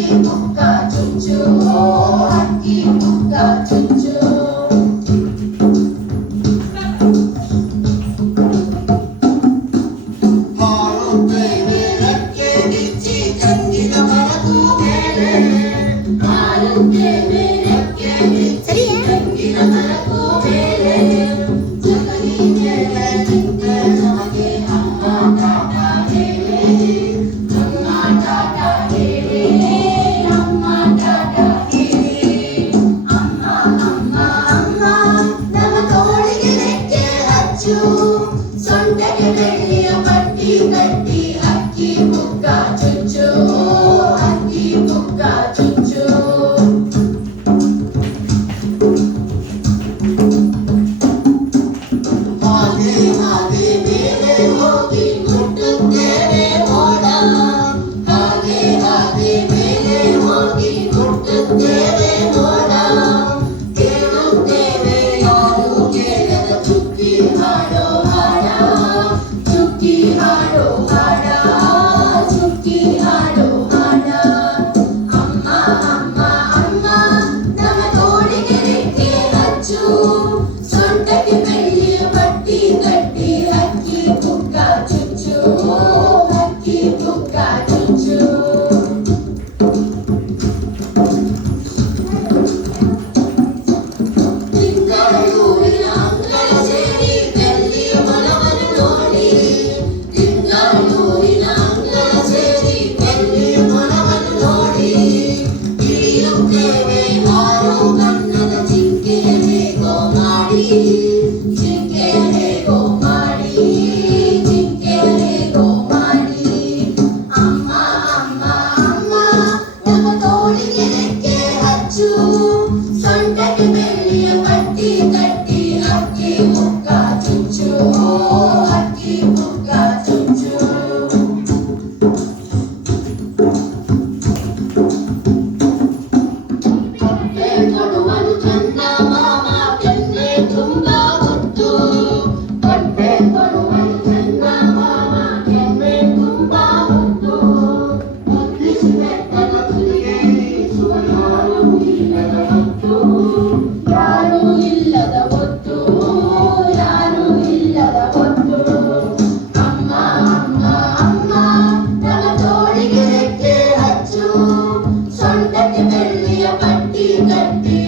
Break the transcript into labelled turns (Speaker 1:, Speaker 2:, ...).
Speaker 1: Aqui nunca, tchum, tchum, oh, aqui nunca, tchum, হারো চুক্তি হারো হারো Yeah. करती